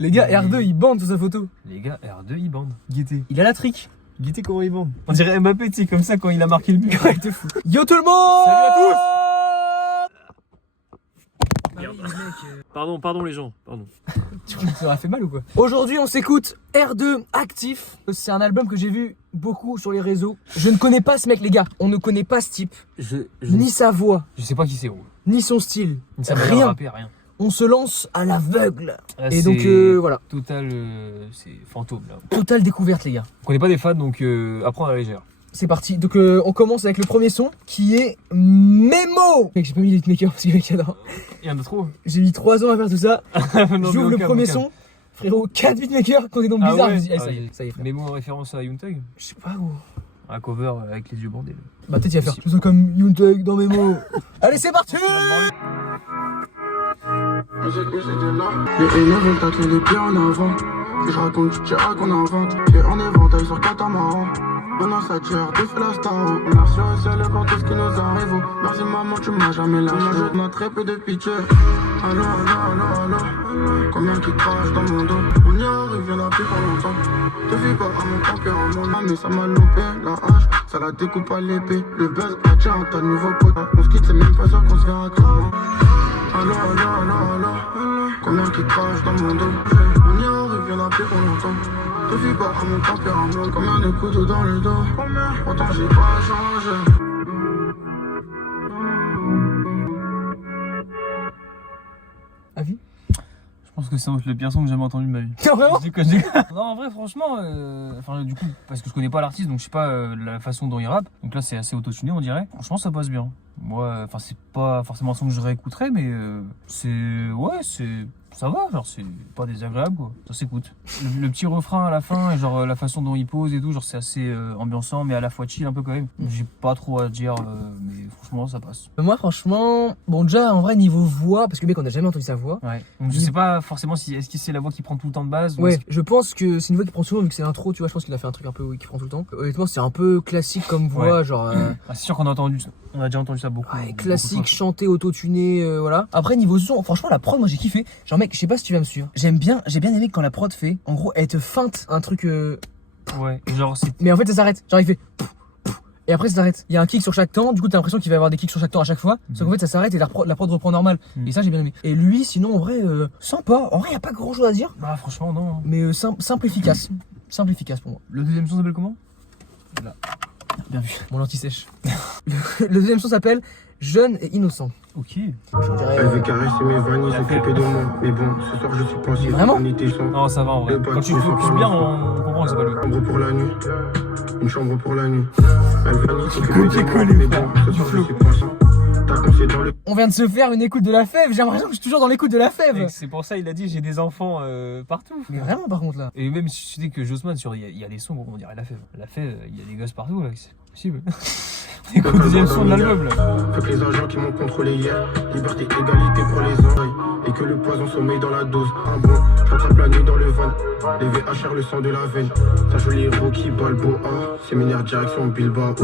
Les gars, R2 il bande sur sa photo. Les gars, R2 il bande. Guettez. Il a la trick. Guettez comment il bande. On dirait Mbappé, tu sais, comme ça quand il a marqué le but. Il était fou. Yo tout le monde. Salut à tous. Pardon les gens, pardon. Tu crois que ça aurait fait mal ou quoi? Aujourd'hui on s'écoute R2 Actif. C'est un album que j'ai vu beaucoup sur les réseaux. Je ne connais pas ce mec les gars. On ne connaît pas ce type. Ni sa voix, Je sais pas qui c'est gros. ni son style. Ça m'a Rien. rappé, rien. On se lance à l'aveugle. Là, Et c'est donc voilà. Total, c'est fantôme là. Totale découverte les gars. On connaît pas des fans donc apprendre à la légère. C'est parti. Donc on commence avec le premier son qui est Memo. Mec j'ai pas mis les beatmakers parce que mec j'adore. Il y en a trop. J'ai mis 3 ans à faire tout ça. Non, J'ouvre mais le au calme, premier au calme. son. Frérot, 4 beatmakers qui ont des noms Ah bizarres. ouais. Je me dis, Ah ça y est, ouais. ça y est frère. Memo en référence à Young Thug. Je sais pas où. Un cover avec les yeux bandés. Bah peut-être il va faire. Je me sens comme Yoon dans Memo. Allez c'est parti. Les haineux veulent tacler les pieds en avant. Si je raconte, tu diras qu'on invente. Et en éventail sur catamaran. Maintenant ça tire, défait la star. On a reçu un ciel pour tout ce qui nous arrive. Merci maman, tu m'as jamais lâché. On a très peu de pitié. Allo, allo, allo, allo. Combien qui crachent dans mon dos. On y arrive, y'en a plus pour longtemps. Te fie pas à mon tempérament. Mais ça m'a loupé, la hache, ça la découpe à l'épée. Le buzz attire, t'as de nouveaux potes. On se quitte, c'est même pas sûr qu'on se verra clairement. Allo, allo, allo, allo. Combien qui crachent dans mon dos. On y arrive, y'en a plus pour longtemps. Te fie pas à mon tempérament. Combien de couteaux dans le dos. Pourtant j'ai pas changé. Avis? Je pense que c'est le pire son que j'ai jamais entendu de ma vie. Non vraiment? Je déconne. Non, en vrai, franchement, enfin, du coup, parce que je connais pas l'artiste, donc je sais pas la façon dont il rappe. Donc là, c'est assez autotuné, on dirait. Franchement, ça passe bien. Moi, enfin, c'est pas forcément un son que je réécouterais, mais ça va, genre, c'est pas désagréable, quoi. Ça s'écoute. Le petit refrain à la fin, et genre, la façon dont il pose et tout, genre, c'est assez ambiançant, mais à la fois chill un peu quand même. J'ai pas trop à dire, mais franchement, ça passe. Moi franchement, bon déjà en vrai niveau voix, parce que mec on a jamais entendu sa voix. Ouais. Donc, je sais pas forcément si est-ce que c'est la voix qui prend tout le temps de base. ou Ouais, est-ce que- je pense que c'est une voix qui prend souvent vu que c'est l'intro, tu vois, je pense qu'il a fait un truc un peu qui prend tout le temps. Honnêtement c'est un peu classique comme voix, Ouais. genre Ah, c'est sûr qu'on a déjà entendu ça beaucoup. ouais, beaucoup de classique, fois. chanté, autotuné, voilà. Après niveau son, franchement la prod moi j'ai kiffé. Genre mec, je sais pas si tu vas me suivre. J'ai bien aimé quand la prod fait, en gros elle te feinte un truc Ouais, genre, c'est. mais en fait ça s'arrête. Genre il fait et après ça s'arrête. Il y a un kick sur chaque temps, du coup t'as l'impression qu'il va y avoir des kicks sur chaque temps à chaque fois. Sauf qu'en fait ça s'arrête et la prod reprend normal. Et ça j'ai bien aimé. Et lui sinon en vrai sympa. En vrai y a pas grand chose à dire. Bah, franchement, non. Mais simple efficace. Simple efficace pour moi. Le deuxième son s'appelle comment? Bien vu. Mon anti-sèche. Le deuxième son s'appelle Jeune et innocent. Ok. Je dirais. Elle veut caresser mes vanilles, s'occuper de moi. Mais bon, ce soir je suis pensif. Vraiment On était sans. Non, ça va en vrai. Quand tu focuses bien, on comprend que c'est pas lui. Chambre pour la nuit. Une chambre pour la nuit. Elle vanille, s'occuper de moi. Copier-coller, Mais frère. bon, ce Du soir je flow. suis pensif. T'as conseillé dans le. On vient de se faire une écoute de la fève. J'ai l'impression que je suis toujours dans l'écoute de la fève. Mec, c'est pour ça il a dit j'ai des enfants partout. Mais vraiment par contre là. Et même si tu dis que Jossman, il y a des sons, on dirait la fève. La fève, il y a des gosses partout là, c'est pas possible. C'est quoi le deuxième son de l'album là? Fait que les agents qui m'ont contrôlé hier. Liberté, égalité pour les oreilles. Et que le poison sommeille dans la dose. Ah bon, j'attrape la nuit dans le van. Les VHR, le sang de la veine. Ça joli Rocky Balboa. Séminaire direction Bilbao.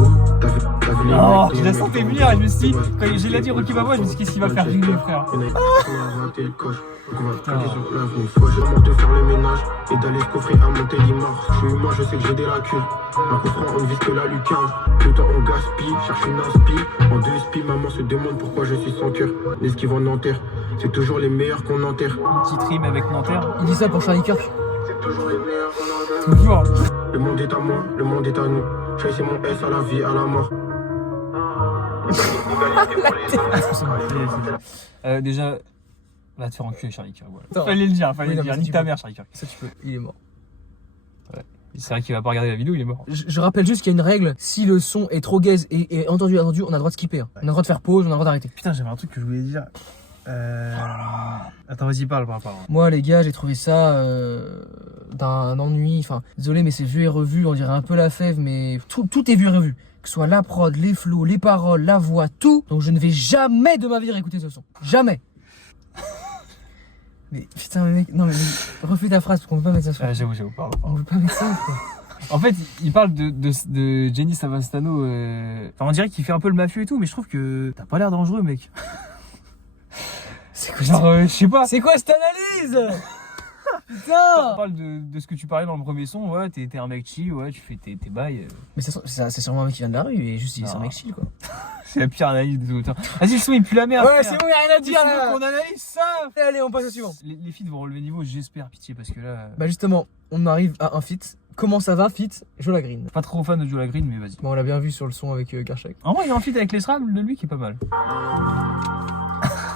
T'as vu les Oh, mecs, je la sentais venir, je me suis dit, quand j'ai dit Rocky Balboa, je me suis dit qu'est-ce qu'il va faire rigoler frère. On a raté le coche. Donc on va caler sur l'avenue. Faut j'ai vraiment de faire le ménage et d'aller se coffrer à Montélimar. Je suis humain, je sais que j'ai des lacunes. Un coup franc, on ne vise que la lucarne. Tout le temps on gaspille, cherche une inspi. En deux spies, maman se demande pourquoi je suis sans cœur. L'esquive en Nanterre, c'est toujours les meilleurs qu'on enterre. Petite rime avec Nanterre. Il dit ça pour Charlie Kirk. C'est toujours les meilleurs qu'on enterre. Toujours. Le monde est à moi, le monde est à nous. J'ai c'est mon S à la vie, à la mort. Déjà, va te faire enculer Charlie Kirk. Voilà. Attends. Fallait le dire, Oui, non, mais ça, Nique tu ta peux. mère Charlie Kirk. Ça tu peux. Il est mort. C'est vrai qu'il va pas regarder la vidéo, il est mort. Je rappelle juste qu'il y a une règle. Si le son est trop gaze et entendu, on a le droit de skipper. Hein. On a le droit de faire pause, on a le droit d'arrêter. Putain, j'avais un truc que je voulais dire. Attends, vas-y, parle par rapport. Moi les gars, j'ai trouvé ça d'un ennui. Enfin, désolé mais c'est vu et revu. On dirait un peu la fève, mais tout est vu et revu. Que ce soit la prod, les flows, les paroles, la voix, tout. Donc je ne vais jamais de ma vie réécouter ce son. Jamais. Mais putain, mec, non mais refais ta phrase parce qu'on peut pas mettre ça sur. J'avoue, pardon. On peut pas mettre ça, quoi. En fait, il parle de Jenny Savastano. Enfin, on dirait qu'il fait un peu le mafieux et tout, mais je trouve que t'as pas l'air dangereux, mec. C'est quoi, Genre, je sais pas. c'est quoi cette analyse? On Putain. parle de ce que tu parlais dans le premier son, ouais, t'es un mec chill, ouais, tu fais tes bails. Mais c'est sûrement un mec qui vient de la rue et juste c'est un Non. mec chill quoi. C'est la pire analyse de tout le temps. Vas-y, le son il pue la merde. Ouais, frère. c'est bon, y'a rien à dire là. qu'on analyse ça. Allez, on passe au suivant. Les filles vont relever niveau, j'espère, pitié, parce que là. Bah justement, on arrive à un feat. Comment ça va, feat Jola Green. Pas trop fan de Joe Green, mais vas-y. Bon, on l'a bien vu sur le son avec Karchak. En vrai, il y a un feat avec les Sram de lui qui est pas mal.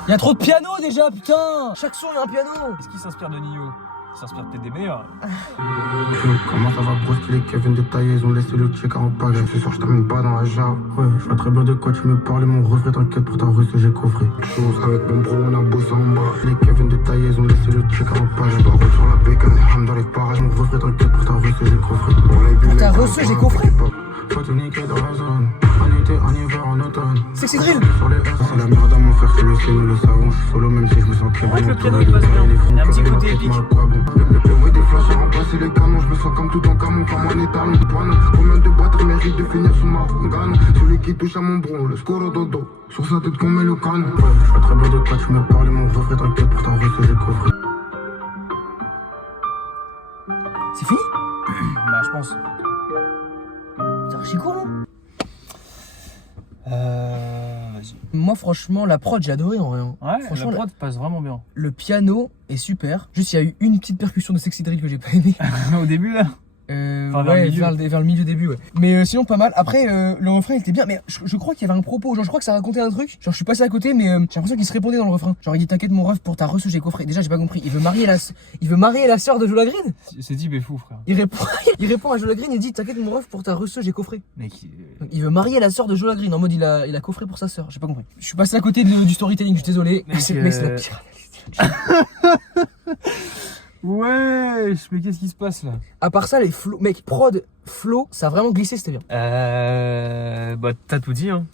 Y'a trop de piano déjà, putain. Chaque son y'a un piano. Est-ce qu'il s'inspire de Nio? Il s'inspire peut-être des meilleurs. Comment ça va, gros stylé, Kevin détaillé, ils ont laissé le check en pagaille. C'est sûr, je termine pas dans la jarre. Ouais, je vois très bien de quoi tu me parles, mon refrain, t'inquiète pour ta russe, j'ai coffré. Chose avec mon bro, on a bossé en bas. Les Kevin détaillés, ils ont laissé le check en pagaille. Je barre sur la bécane, ham dans les parages, mon refrain, t'inquiète pour ta russe, j'ai coffré. Pour ta russe, j'ai coffré. Faut te niquer dans la zone. En été, en hiver, en automne. Sexy Drill. Sur les S, c'est la merde à mon frère, c'est le ciel, nous le savons. Je suis solo, même si je me sens clair. En fait, le piano, il passe bien. Il y a un petit côté épique. Le bruit des flashs a remplacé les canons. Je me sens comme tout en camon, comme en étalon. Combien de boîtes méritent de finir sous ma gagne. Celui qui touche à mon bron, le score au dodo. Sur sa tête qu'on met le canne. Ouais, je vois très bien de quoi tu me parles, mon refrain, t'inquiète pour ta russe, j'ai coffré. C'est fini. Bah, je pense. C'est archi cool, hein. Vas-y. Moi, franchement, la prod, j'ai adoré en vrai. Hein. Ouais, Franchement, la prod passe vraiment bien. le piano est super. Juste, il y a eu une petite percussion de Sexy Drill que j'ai pas aimé. Au début, là. Enfin, vers le Ouais, milieu. vers le milieu début, ouais. Mais sinon, pas mal. Après, le refrain il était bien. Mais je crois qu'il y avait un propos. Genre, je crois que ça racontait un truc. Genre, je suis passé à côté, mais j'ai l'impression qu'il se répondait dans le refrain. Genre, il dit t'inquiète, mon ref, pour ta reçue, j'ai coffré. Déjà, j'ai pas compris. Il veut marier la sœur de Jola Green. Ce type est fou, frère. Il répond à Jola Green. Il dit t'inquiète, mon ref, pour ta reçue, j'ai coffré. Mec, Donc, il veut marier la sœur de Jola Green. En mode, il a coffré pour sa sœur. J'ai pas compris. Je suis passé à côté du storytelling. Je suis désolé. Mec, C'est la pire. ouais, mais qu'est-ce qui se passe là? À part ça, les flows, mec, prod, flow, ça a vraiment glissé, c'était bien. Bah, t'as tout dit, hein.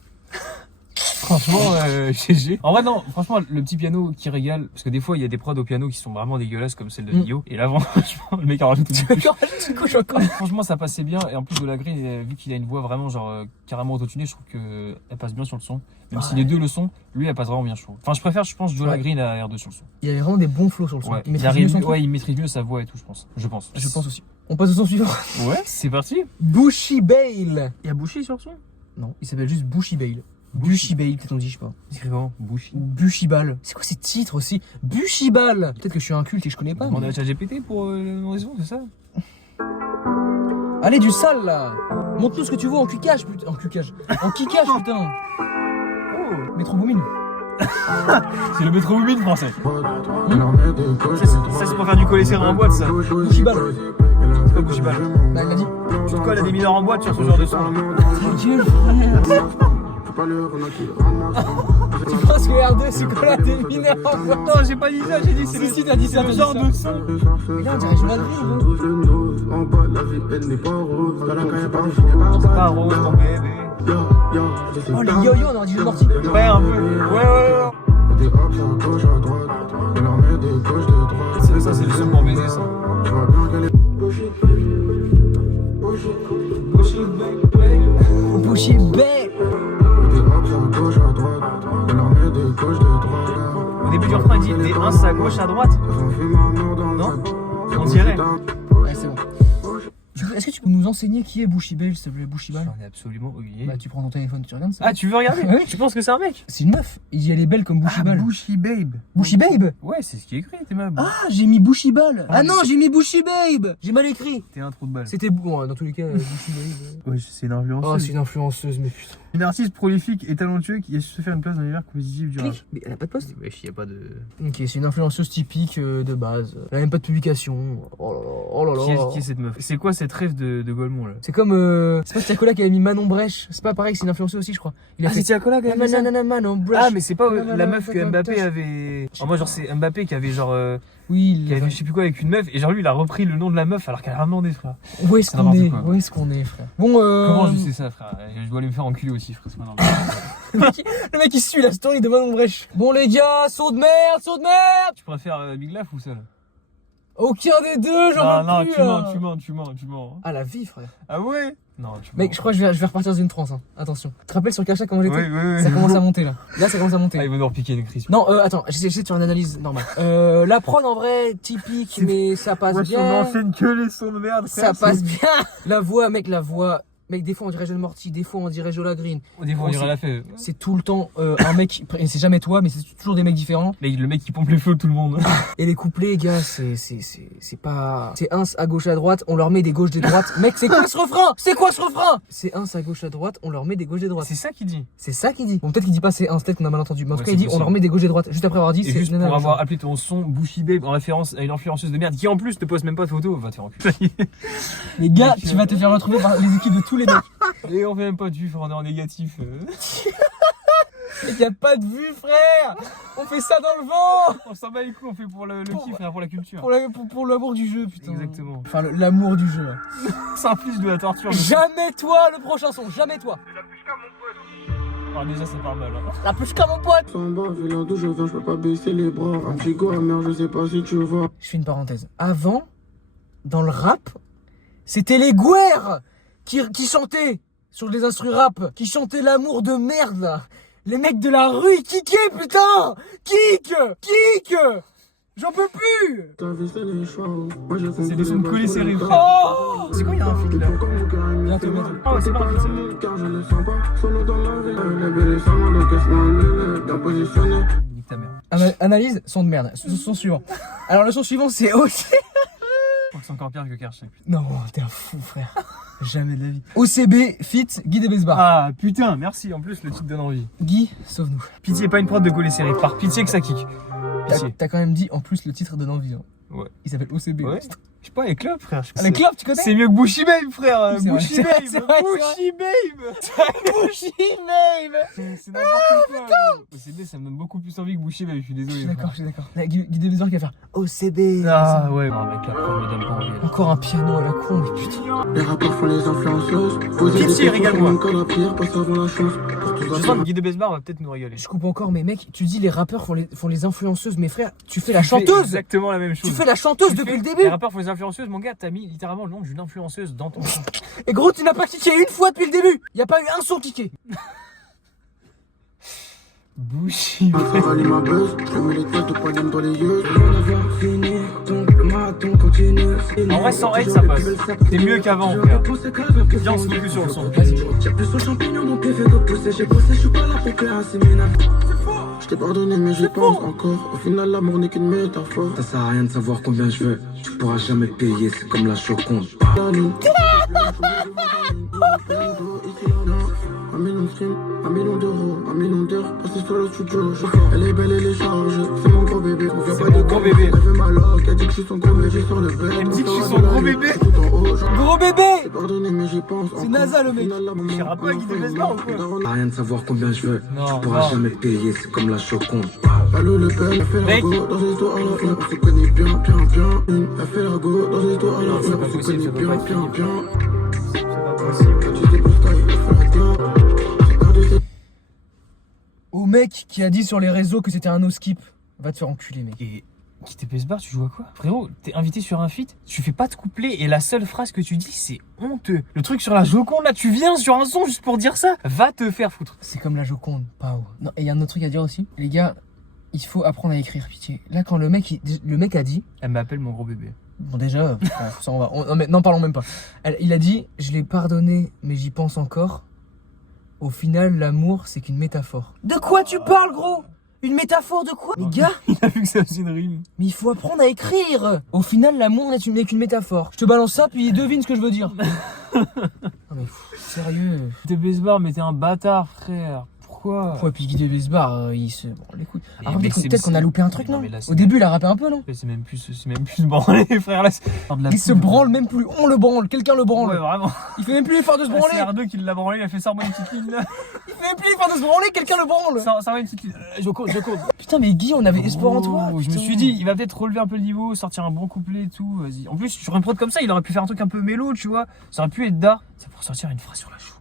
Franchement, GG. En vrai, non, franchement, le petit piano qui régale, parce que des fois, il y a des prods au piano qui sont vraiment dégueulasses, comme celle de Nio. Et là, franchement, le mec a rajouté une couche. Franchement, ça passait bien. Et en plus de la grille, vu qu'il a une voix vraiment, genre, carrément autotunée, je trouve qu'elle passe bien sur le son. Même si les deux le sont, lui, elle passe vraiment bien, je trouve. Enfin, je préfère, je pense, Joe Green à R2 sur le son. Il y avait vraiment des bons flows sur le son. Ouais, Il maîtrise mieux son truc. il maîtrise mieux sa voix et tout, je pense. Je pense aussi. On passe au son suivant. Ouais, c'est parti. Bushy Bale. Il y a Bushy sur le son? Non, il s'appelle juste Bushy Bale. Bushy Bale, peut-être on dit, je sais pas. C'est écrit comment? Bushy. Ou Bushy Ball. C'est quoi ces titres aussi? Bushy Ball. Peut-être que je suis un culte et que je connais pas. On mais- a ChatGPT pour le nom des sons, c'est ça? Allez, du sale là. Montre-nous ce que tu vois en cucage, putain. En cucage. En kickage, putain. Oh, Métro Booming. C'est le métro Booming français. Ça, Ça, c'est pour faire du collet serré en boîte, ça. Bushy Ball. C'est pas Bushy Ball. Bah, il l'a dit. Tu te colles à des mineurs en boîte sur ce genre de son. Dieu, tu penses que R2 se colle à des mineurs en boîte? Non, j'ai pas dit ça, j'ai dit Si, t'as dit ça, le t'as dit genre ça. de son. Mais là, on dirait Jola Green. En bas, la vie, elle n'est pas rose. C'est pas rose, ton bébé. Oh, les yo-yo, on aurait dit le Morty. Ouais, un peu. Ouais. Des hops à gauche, à droite. Et l'armée des gauches, de droite. C'est ça, c'est le son pour baiser, ça. Je vois bien qu'elle est Bushy Bale. des hops à gauche, à droite. Et l'armée des gauches, de droite. Au début du refrain, il dit des 1 à gauche, à droite. Non? On dirait. Ouais, c'est bon. Est-ce que tu peux nous enseigner qui est Bushy Bale, s'il te plaît, Bushy Bale? J'en ai absolument aucune idée. Bah, tu prends ton téléphone, tu regardes ça. Ah, tu veux regarder? Oui. Tu penses que c'est un mec? C'est une meuf. Il dit elle est belle comme Bushy Bale. Bushy Babe. Bushy Babe? Ouais, c'est ce qui est écrit, t'es ma. Ah, j'ai mis Bushy Bale. Ah, Ah non, j'ai mis Bushy Babe. J'ai mal écrit. T'es un trou de balle. C'était bon, dans tous les cas, Bushy Babe. Ouais, c'est une influenceuse. Oh, c'est une influenceuse, mais putain. Une artiste prolifique et talentueuse qui a su se faire une place dans l'univers positif du rap. Clique. Mais elle a pas de post. Wesh, y a pas de. Ok, c'est une influenceuse typique de base. Elle a même pas de publication. Oh là là. Qui est cette meuf? C'est quoi cette rêve de Golemont là? C'est comme. C'est pas Tiakola qui avait mis Manon Brèche. C'est pas pareil, c'est une influenceuse aussi, je crois. Il a fait. Tiakola qui Manon Brèche. Ah, mais c'est pas Non, la non, meuf non, que non, Mbappé touche. avait. En moi, genre, c'est Mbappé qui avait genre. Oui, Qui avait fait je sais plus quoi avec une meuf et genre lui il a repris le nom de la meuf alors qu'elle a rien demandé, frère. Où est-ce C'est qu'on n'importe est? quoi. Où est-ce qu'on est, frère? Bon, Comment je sais ça, frère? Je dois aller me faire enculer aussi, frère, c'est pas normal. Le mec il suit la story de Manon Brèche. Bon les gars, saut de merde, saut de merde. Tu préfères Big Laugh ou ça là? Aucun des deux, j'en veux plus. tu mens. Ah, la vie, frère. Ah ouais? Non, tu mens. Mec, je crois que je vais repartir dans une transe. Hein. Attention. Tu te rappelles sur Kacha comment j'étais? Oui. Ça commence à monter là. Là, ça commence à monter. Ah, il va nous repiquer une crise. Non, attends, j'essaie de faire une analyse normale. La prod en vrai, typique, mais ça passe bien. On enchaîne que les sons de merde. Ça passe bien. La voix, mec, Mec, des fois on dirait Jeanne Morty, des fois on dirait Jola Green. Des fois on dirait la fève. C'est tout le temps un mec, et c'est jamais toi, mais c'est toujours des mecs différents. Le mec qui pompe les feux tout le monde. Et les couplets, gars, c'est pas... C'est uns à gauche à droite, on leur met des gauches des droites. Mec, c'est quoi ce refrain? C'est uns à gauche à droite, on leur met des gauches des droites. C'est ça qu'il dit. C'est ça qu'il dit. Bon, peut-être qu'il dit pas c'est uns, peut-être qu'on a mal entendu. Mais en tout cas, il dit possible. on leur met des gauches des droites. Juste après avoir dit Et c'est... juste pour avoir appelé ton son Bushy Babe en référence à une influenceuse de merde qui en plus te poste même pas de photos, va te faire enculer. Les gars, tu vas te faire retrouver par les équipes de tous les mecs. Et on fait même pas de vue, on est en négatif. Il y a pas de vue, frère. On fait ça dans le vent. On s'en bat les couilles, on fait pour le kiff, frère, pour la culture. Pour l'amour du jeu, putain. Exactement. Enfin, l'amour du jeu. Là. Ça inflige de la torture. Jamais toi, le prochain son, jamais toi. Ah, déjà, ça part mal. Hein. La plus qu'à mon pote. Sans bas, vu là d'où je viens, je peux pas baisser les bras. Un petit go amer, je sais pas si tu vois. Je fais une parenthèse. Avant, dans le rap, c'était les Guerres qui chantaient sur les instrus rap, qui chantaient l'amour de merde là. Les mecs de la rue, ils kickaient, putain. Kick. J'en peux plus. T'as vu, c'est les choix. Moi, je C'est des sons de coller serrés. Oh. C'est quoi, il y a un feat là? Bientôt. Ah ouais, c'est pas un feat ça. Car je le sens pas. Solo dans la ville. Les belles femmes, le casse bien positionné. Nique ta mère. Analyse, son de merde. Son suivant. Alors le son suivant, c'est aussi... Je crois que c'est encore pire que Kershak. Non, t'es un fou, frère. Jamais de la vie. OCB, fit, Guy de Besbar. Ah putain, merci. En plus, le titre donne envie. Guy, sauve-nous. Pitié, pas une prod de coller serré. Par pitié que ça kick. Pitié. T'as quand même dit, en plus, le titre donne envie. Hein. Ouais. Il s'appelle OCB. Ouais. Je sais pas, les clubs, frère. Les clubs, tu connais? C'est mieux que Bushy Babe, frère. C'est vrai, Bushy c'est vrai, Babe. c'est vrai, Bushy Babe. Bushy Babe. C'est n'importe quoi. OCB, ça me donne beaucoup plus envie que Bushy Babe. Je suis Je désolé. suis d'accord, frère. je suis d'accord. Là, Guy de Besbar qui va faire OCB. Ah ouais. Non, mec, la prod me donne pas envie. Encore un piano à la con, mais putain. Les rappeurs font les influenceuses. Pitié, régale-moi. Quand la prière passe avant la chance. Pour tout Je sens que Guy de Besbar va peut-être nous régaler. Je coupe encore, mais mec, tu dis les rappeurs font les influenceuses, mais frère, tu fais la chanteuse. Exactement la même chose. Tu fais la chanteuse Tu depuis fais- le début. Les rappeurs font les influenceuses, mon gars, t'as mis littéralement le nom d'une influenceuse dans ton son. Et gros, tu n'as pas kické une fois depuis le début. Y a pas eu un son kické. Bushy Ma frère allume ma buzz, je mets les têtes de poignée dans les yeux. On va voir finir, donc le marathon continue. En vrai, sans hate, ça passe. C'est mieux qu'avant, frère. Viens, on se met plus sur le son. Vas-y. J'ai plus au champignon, mon pied fait que pousser. J'ai bossé, je suis pas là pour faire un séminaire. Je t'ai pardonné, mais j'y pense encore. Au final, l'amour n'est qu'une métaphore. Ça sert à rien de savoir combien je veux. Tu pourras jamais payer, c'est comme la Joconde. Un million de streams, 1 million d'euros, 1 million d'heures passées sur le studio. Elle est belle, elle est chargée, c'est mon gros bébé. On vient C'est pas mon de gros bébé. Elle fait mal, elle dit que je suis son gros bébé sur le bête. Elle me dit que je suis son gros bébé. Tout en haut, j'en Gros bébé. ai pardonné, mais j'y pense. C'est NASA, le mec. Je suis rappeur avec Guy de Besbar ou quoi? Ça sert à rien de savoir combien je veux. Non, Tu pourras non. jamais payer, c'est comme la Joconde. Allô le père, elle fait la Mec. go dans les histoires à la fin. On se connaît bien. Elle fait la go dans les histoires à la fin. C'est pas On se possible, ça connaît peut pas être fini. bien. C'est pas possible. Tu sais pour taille, elle fait la gloire. J'ai perdu cette Au mec qui a dit sur les réseaux que c'était un no skip, va te faire enculer, mec. Et Guy de Besbar, tu joues à quoi? Frérot, t'es invité sur un feat, tu fais pas de couplet et la seule phrase que tu dis, c'est honteux. Le truc sur la Joconde, là, tu viens sur un son juste pour dire ça, va te faire foutre. C'est comme la Joconde, pao. Non, et y a un autre truc à dire aussi. Les gars, il faut apprendre à écrire, pitié. Là, quand le mec a dit, Elle m'appelle mon gros bébé. bon déjà, ça on va, non, mais n'en parlons même pas. Il a dit, je l'ai pardonné, mais j'y pense encore. Au final, l'amour, c'est qu'une métaphore. De quoi tu parles, gros? Une métaphore de quoi? Mais gars, Il a vu que ça faisait une rime. mais il faut apprendre à écrire. Au final, l'amour n'est qu'une métaphore. Je te balance ça, puis devine ce que je veux dire. Non mais sérieux. Guy de Besbar, mais t'es un bâtard, frère. Pourquoi? Ouais, puis Guy de Besbar, il se... Bon, l'écoute. Mais Alors, mec, peut-être qu'on a loupé un truc, Non, non? mais là, c'est Au début, il a rappé un peu, non? Mais c'est même plus branlé, frère. Là, Il se branle même plus. On le branle, quelqu'un le branle. Ouais, vraiment. Il fait même plus l'effort de se C'est branler. R2 qui l'a branlé, il a fait ça en une petite ligne là. Il fait même plus l'effort de se branler, quelqu'un le branle. Ça va une petite ligne. Je cours. Putain, mais Guy, on avait espoir en toi. Je me putain. suis dit, il va peut-être relever un peu le niveau, sortir un bon couplet et tout. Vas-y. En plus, sur une prod comme ça, il aurait pu faire un truc un peu mélo, tu vois. Ça aurait pu être d'art. C'est pour sortir une phrase sur la choucou.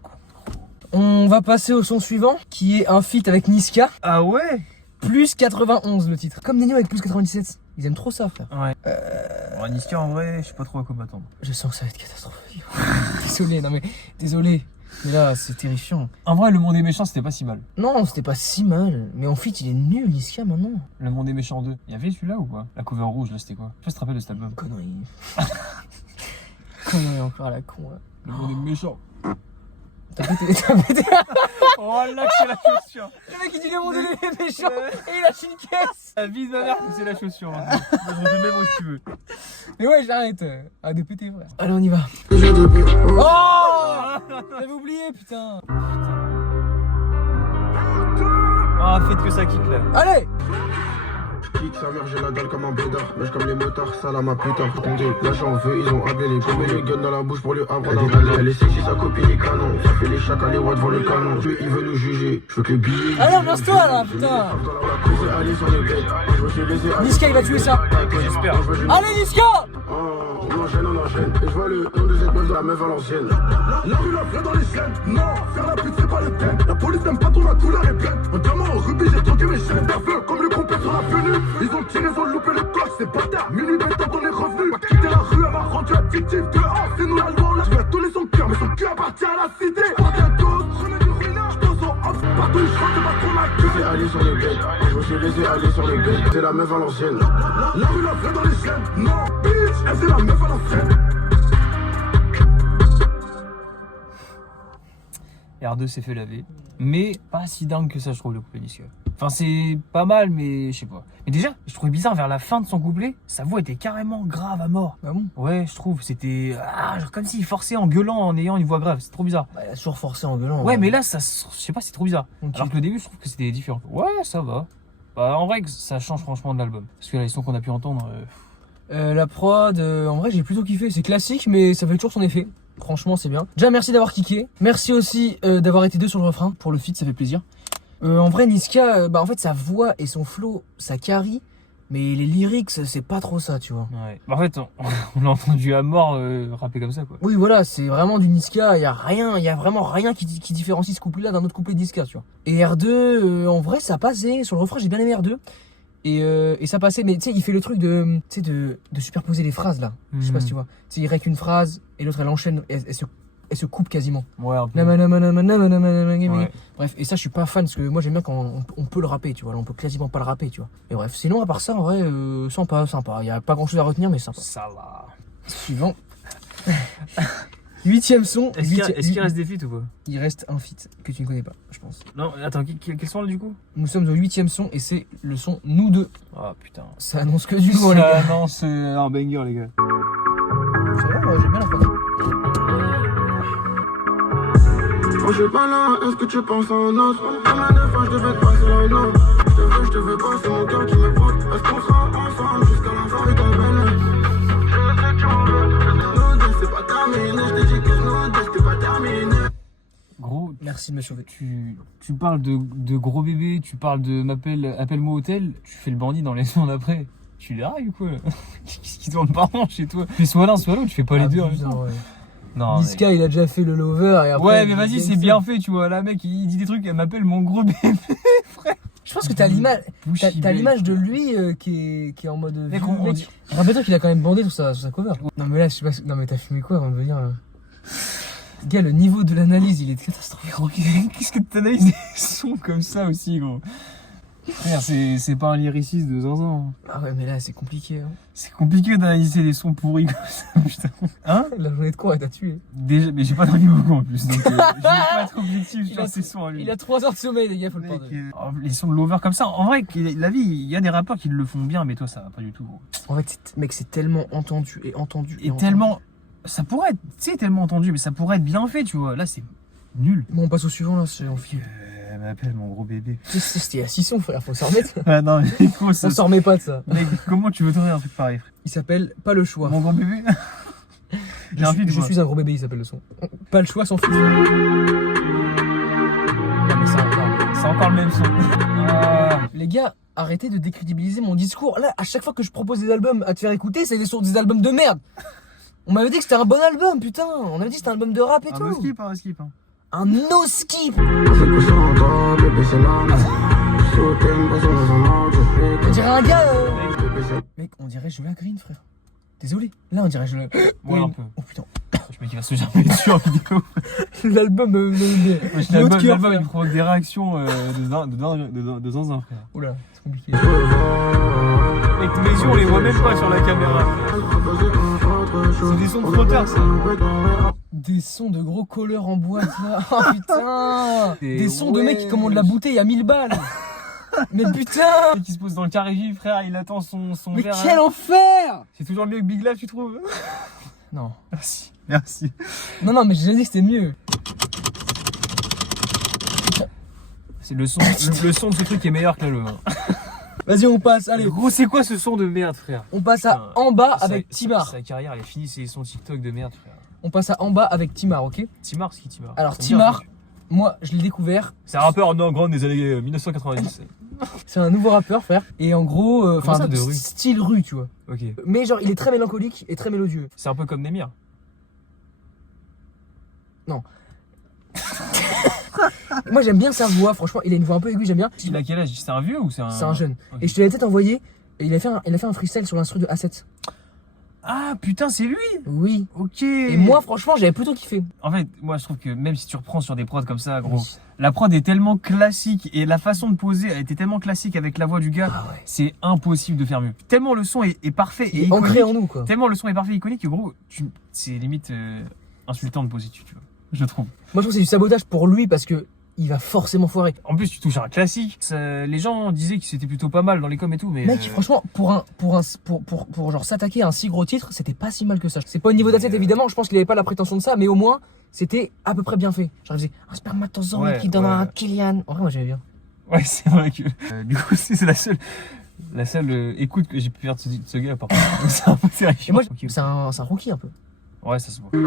On va passer au son suivant, qui est un feat avec Niska. Ah ouais? Plus 91 le titre. Comme Nino avec plus 97. Ils aiment trop ça, frère. Ouais. Bon, Niska, en vrai, je sais pas trop à quoi m'attendre. Je sens que ça va être catastrophique. Désolé, non mais désolé. Mais là, c'est terrifiant. En vrai, Le Monde est méchant, c'était pas si mal. Non, c'était pas si mal. Mais en fait, il est nul, Niska, maintenant. Le Monde est méchant 2. Il y avait celui-là ou pas? La cover rouge, là, c'était quoi? Je sais pas si tu te rappelles de cet album. Connerie. Connerie encore à la con, là. Le Monde est méchant. T'as pété. Oh là, c'est la chaussure. Le mec, il dit le monde est méchant et il lâche une caisse. La vie de ma mère, c'est la chaussure. Moi, je refais même où tu veux. Mais ouais, j'arrête. De péter, frère. Allez, on y va. J'ai depuis. Oh j'avais oublié, putain. Ah, faites que ça kick là. Allez. Kick sa mère, j'ai la dalle comme un bédard. Mèche comme les motards, ça là ma putain. Attendez, là j'en veux, ils ont appelé les pommes les guns dans la bouche pour lui apprendre. Elle est sexy, sa copine est canon. Ça fait les chacals, les watts devant le canon. Lui, il veut nous juger. Je veux que les billets. Allez, ambiance-toi là, putain. Niska, il va tuer ça. J'espère. Allez, Niska. On enchaîne. Et je vois le nom de cette meuf de la meuf à l'ancienne. La rue, la vraie dans les chaînes. Non, faire la pute, c'est pas le thème. La police n'aime pas ton ma couleur est pleine. Un diamant au rubis, j'ai troqué mes chaînes. Nerveux comme le compère sur la venue. Ils ont tiré, ils ont loupé les coches, c'est bâtard. Minuit béton, on est revenu. Pas quitter la rue, elle m'a rendu addictif. Dehors, c'est nous la loi. Je vais donner son cœur, mais son cœur appartient à la cité. Porte à tous, prenez du ruinage. Je pense en off, partout, je rentre pas trop ma queue. C'est aller sur les gates. Je me suis laissé aller sur les gates. C'est la meuf à l'ancienne. La rue, la vraie dans les chaînes. Non, bitch, elle c'est la meuf à l'ancienne. R2 s'est fait laver. Mais pas si dingue que ça, je trouve, le couplet Niska. Enfin, c'est pas mal, mais je sais pas. Mais déjà, je trouvais bizarre, vers la fin de son couplet, sa voix était carrément grave à mort. Bah bon. Ouais, je trouve. C'était genre comme s'il forçait en gueulant, en ayant une voix grave. C'est trop bizarre. Bah, il a toujours forcé en gueulant. Ouais, mais là, ça, je sais pas, c'est trop bizarre. Ok. Alors que le début, je trouve que c'était différent. Ouais, ça va. Bah, en vrai, ça change franchement de l'album. Parce que là, les sons qu'on a pu entendre. La prod, en vrai, j'ai plutôt kiffé. C'est classique, mais ça fait toujours son effet. Franchement, c'est bien. Déjà, merci d'avoir kické. Merci aussi d'avoir été deux sur le refrain. Pour le feat, ça fait plaisir. En vrai, Niska, en fait, sa voix et son flow, ça carry. Mais les lyrics, c'est pas trop ça, tu vois. Ouais. Bah, en fait, on l'a entendu à mort rapper comme ça, quoi. Oui, voilà, c'est vraiment du Niska. Il y a vraiment rien qui différencie ce couplet-là d'un autre couplet de Niska, tu vois. Et R2, en vrai, ça passait. Sur le refrain, j'ai bien aimé R2. Et ça passait, mais tu sais, il fait le truc de superposer les phrases là. Je sais pas si tu vois. Tu sais, il règle une phrase et l'autre elle enchaîne, elle se coupe quasiment. Ouais, un peu. Ouais. Bref, et ça je suis pas fan parce que moi j'aime bien quand on peut le rapper, tu vois. Là on peut quasiment pas le rapper, tu vois. Mais bref, sinon à part ça, en vrai, sympa. Il y a pas grand chose à retenir, mais sympa. Ça va. Suivant. 8ème son. Est-ce qu'il reste des feats ou pas? Il reste un feat que tu ne connais pas, je pense. Non, attends, quels sont là du coup? Nous sommes au 8ème son et c'est le son Nous deux. Ah putain. Ça annonce que du lourd, les gars. Non, c'est un banger, les gars. Ça va, j'aime bien la prod. Moi je suis pas là, est-ce que tu penses à un autre? Comme un neuf, je devais te passer la non. Je te veux pas, c'est mon cœur qui me porte. Est-ce qu'on sera ensemble jusqu'à la fin de ta belle? Je sais que tu m'en veux. Nous deux, c'est pas terminé. Je t'ai dit que nous deux, c'était pas terminé. Gros, Merci de me sauver. tu parles de gros bébé, tu parles de appelle-moi hôtel, tu fais le bandit dans les sons d'après. Tu les railles ou quoi là? Qu'est-ce qui tourne par an chez toi? Tu fais soit l'un soit l'autre, tu fais pas les deux en même temps. Ouais. Non. Niska, il a déjà fait le lover et après. Ouais, mais vas-y, c'est bien fait, tu vois. Là, mec, il dit des trucs, elle m'appelle mon gros bébé, frère. Je pense que t'as l'image, Bushy t'as l'image de Bake. lui qui est en mode. Mec, vieux, on dit- Rappelle-toi qu'il a quand même bandé sur sa cover. Non mais là, je sais pas. Non mais t'as fumé quoi avant de venir là? Gars, le niveau de l'analyse, il est catastrophique. Gros, qu'est-ce que t'analyses des sons comme ça aussi, gros? Frère, c'est pas un lyriciste de zinzin. Ah ouais, mais là, c'est compliqué. Hein. C'est compliqué d'analyser des sons pourris comme ça, putain. Hein? La journée de cours, elle t'a tué. Déjà, mais j'ai pas dormi beaucoup en plus, donc je vais pas être objectif Il sur a- ces sons à lui. Il a 3 heures de sommeil, les gars, faut le Mec, pardonner. les sons de Lover comme ça, en vrai, la vie, il y a des rappeurs qui le font bien, mais toi, ça va pas du tout, gros. En fait, mec, c'est tellement entendu et entendu. Et tellement. Ça pourrait être. Tu sais, tellement entendu, mais ça pourrait être bien fait, tu vois. Là, c'est nul. Bon, on passe au suivant là, c'est en film. Elle m'appelle mon gros bébé. C'était à 6 sons, frère, faut s'en remettre. Ah non, mais gros, ça. On s'en remet pas de ça. Mec, comment tu veux tourner un truc pareil, frère? Il s'appelle Pas le choix. Mon gros bébé? J'ai un feed, Je moi. suis un gros bébé, il s'appelle le son. Pas le choix sans feat. Non mais ça, non. C'est encore le même son. Ah. Les gars, arrêtez de décrédibiliser mon discours. Là, à chaque fois que je propose des albums à te faire écouter, c'est des albums de merde. On m'avait dit que c'était un bon album, putain. On avait dit que c'était un album de rap et Un tout. no skip, un skip. Hein. Un no skip. C'est que sur toi, bébé, c'est là. Sauter une poisson dans un ordre. On dirait un gars. Bébé, Mec, on dirait Jola Green, frère. Désolé. Là, on dirait Jola Ouais, un peu. Oh putain. Je mec, il va se jamais dessus en vidéo. L'album L'album, il me provoque des réactions de zinzin, frère. Oula, c'est compliqué. Mec, mes yeux, on les voit même pas sur la caméra. C'est des sons de frotteur, ça. Des sons de gros colleurs en boîte, là. Oh putain. Des sons de ouais. mecs qui commandent la bouteille à 1000 balles. Mais putain. Qui se pose dans le carré vif, frère, il attend son Mais verre. quel enfer. C'est toujours mieux que Big Love, tu trouves? Non. Merci. Merci. Non, mais j'ai déjà dit que c'était mieux. C'est le son de ce truc qui est meilleur que le. Vas-y, on passe. Allez, Gros, c'est quoi ce son de merde, frère? on passe à En bas avec Timar. Sa carrière, elle est finie, c'est son TikTok de merde, frère. On passe à En bas avec Timar, ok? Timar, c'est qui Timar? Alors, Ça me dit un Timar, truc. moi, je l'ai découvert. C'est un rappeur underground des années 1990. C'est un nouveau rappeur, frère. Et en gros, Comment ça, de rue style rue, tu vois. Ok. Mais genre, il est très mélancolique et très mélodieux. C'est un peu comme Nemir. Non. Moi, j'aime bien sa voix, franchement. Il a une voix un peu aiguë, j'aime bien. Il a quel âge? C'est un vieux ou c'est un. C'est un jeune. Ok. Et je te l'ai peut-être envoyé. Et il a fait un freestyle sur l'instru de A7. Ah putain, c'est lui! Oui. Ok. Et moi, franchement, j'avais plutôt kiffé. En fait, moi je trouve que même si tu reprends sur des prods comme ça, gros, la prod est tellement classique et la façon de poser a été tellement classique avec la voix du gars, Ah ouais. c'est impossible de faire mieux. Tellement le son est parfait et Ancré iconique, en nous, quoi. tellement le son est parfait et iconique que gros, c'est limite insultant de poser dessus, tu vois. Je trouve. Moi, je trouve que c'est du sabotage pour lui parce que il va forcément foirer. En plus, tu touches à un classique. Les gens disaient que c'était plutôt pas mal dans les coms et tout, mais. Mec, franchement, pour genre s'attaquer à un si gros titre, c'était pas si mal que ça. C'est pas au niveau d'A7 évidemment, je pense qu'il avait pas la prétention de ça, mais au moins, c'était à peu près bien fait. Genre, il faisait un spermatozoïde Ouais, qui donne ouais. un Kylian. En vrai, moi, j'aimais bien. Ouais, c'est vrai que. Du coup, c'est la seule écoute que j'ai pu faire de ce gars, par contre. C'est un peu Et terrifiant. moi, Ok. c'est un rookie un peu. Ouais, ça se voit. La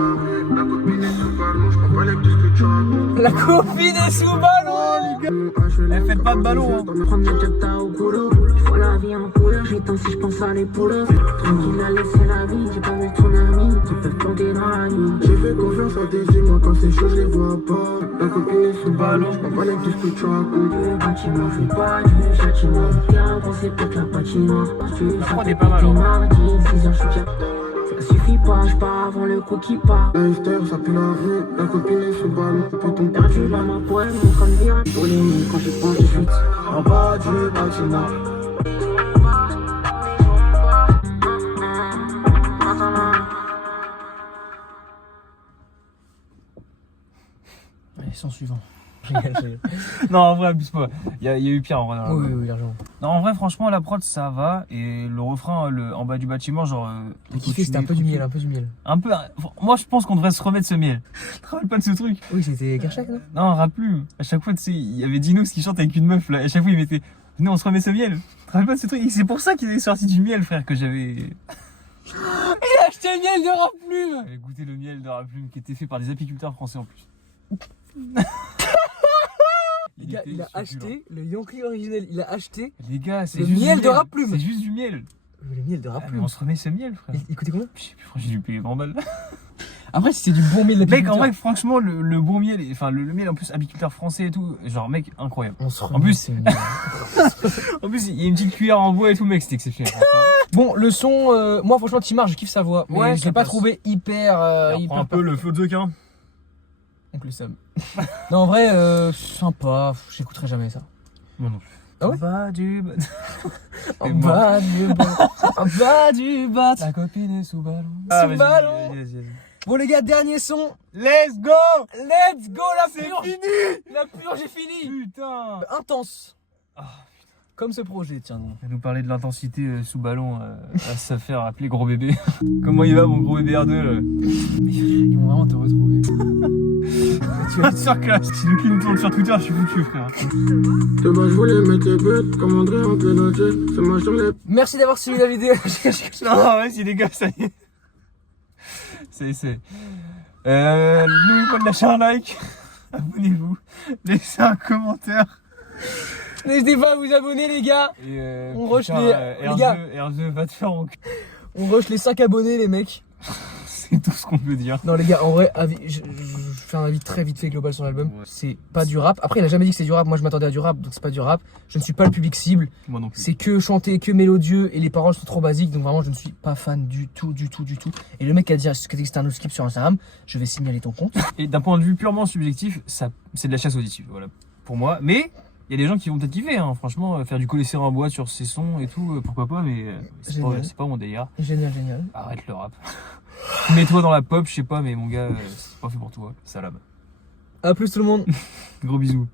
copine est sous ballon, je prends pas l'aide de ce que tu racontes. La copine est sous ballon. Elle fait pas de ballon, hein. Premier job t'as au boulot, je vois la vie en couleur, j'éteins si je pense à l'épaule. Tranquille à laisser la vie, j'ai pas vu de tsunami, qui peuvent planter dans la nuit. J'ai fait confiance à tes yeux, moi quand c'est chaud je les vois pas. La copine est sous ballon, je prends pas l'aide de ce que tu racontes. Le bâtiment fait pas du châtiment, bien pensé peut-être la patinoire. La prod est pas mal, hein. Mardi, 6h je suis ça suffit pas, je pars avant le coup qui part. La Esther, ça pue la rue, la copine est sous ballon. Putain, Perdu dans ma poème, mon train de virer. Pour les mots, quand je pense de suite. en bas du bâtiment. Allez, son suivant. Non, en vrai, abuse pas. Il y a eu pire en vrai. Oui, largement. Non, en vrai, franchement, la prod ça va. Et le refrain, en bas du bâtiment, genre. T'as kiffé, c'était un peu du miel, un peu du miel. Un peu. Moi, je pense qu'on devrait se remettre ce miel. Tu te rappelles pas de ce truc? Oui, c'était Kershak, non? Non, rappelle plus. À chaque fois, tu sais, il y avait Dinos qui chante avec une meuf là. Et à chaque fois, il mettait. Venez, on se remet ce miel. Tu te rappelles pas de ce truc? Et c'est pour ça qu'il est sorti du miel, frère, que j'avais. Il a acheté le miel de Raplume. J'avais goûté le miel de Raplume qui était fait par des apiculteurs français en plus. Les gars, il a acheté le Yankee originel, il a acheté Les gars, c'est le juste miel du de Raplume. C'est juste du miel. le miel de Ah, mais Raplume. on se remet ce miel, frère. Il coûtait combien? Je sais plus, franchement, j'ai dû payer 20 balles. Après, si c'est du bon miel Mec, d'apiculteur. en vrai, franchement, le bon miel, enfin, le miel en plus apiculteur français et tout, genre, mec, incroyable. On se En plus- c'est miel. En plus, il y a une petite cuillère en bois et tout, mec, c'était exceptionnel. Bon, le son, moi franchement, Timar, je kiffe sa voix. Mais Ouais, je ça l'ai pas passe. trouvé hyper. Un peu le feu de Quin. Donc le seum. Non, en vrai, sympa. J'écouterai jamais ça. Non, non plus. Ah ouais? Bas du bas. En mort. bas du bas. En bas du bas. La copine est sous ballon. Sous ballon. Vas-y. Bon, les gars, dernier son. Let's go! Let's go, la C'est purge. fini! La purge est finie. Putain! Intense. Ah, Comme ce projet, tiens. On va nous parler de l'intensité sous ballon à se faire appeler gros bébé. Comment il va, mon gros bébé R2 là? Ils vont vraiment te retrouver. Tu vas être sûr que si le clip tourne sur Twitter, je suis foutu, frère. De base, je voulais mettre les buts comme André en pénalty. C'est ma chambre, Merci d'avoir suivi la vidéo. Non, vas-y les gars, ça y est. C'est. N'oubliez pas de lâcher un like. Abonnez-vous. Laissez un commentaire. N'hésitez pas à vous abonner, les gars. Et On rush putain, les R2, gars. R2 va te faire en... On rush les 5 abonnés, les mecs. C'est tout ce qu'on peut dire. Non les gars, en vrai, je fais un avis très vite fait global sur l'album. Ouais. C'est pas du rap. Après, il a jamais dit que c'est du rap. Moi, je m'attendais à du rap, donc c'est pas du rap. Je ne suis pas le public cible. Moi non plus. C'est que chanté, que mélodieux, et les paroles sont trop basiques. Donc vraiment, je ne suis pas fan du tout. Et le mec qui a dit que c'était un no skip sur Instagram, je vais signaler ton compte. Et d'un point de vue purement subjectif, ça, c'est de la chasse auditive, voilà, pour moi. Mais il y a des gens qui vont peut-être kiffer, hein. Franchement, faire du collesseur en boîte sur ses sons et tout, pourquoi pas, mais Génial. c'est pas mon délire. Génial. Arrête le rap. Mets-toi dans la pop, je sais pas, mais mon gars, c'est pas fait pour toi. Salam. À plus tout le monde. Gros bisous.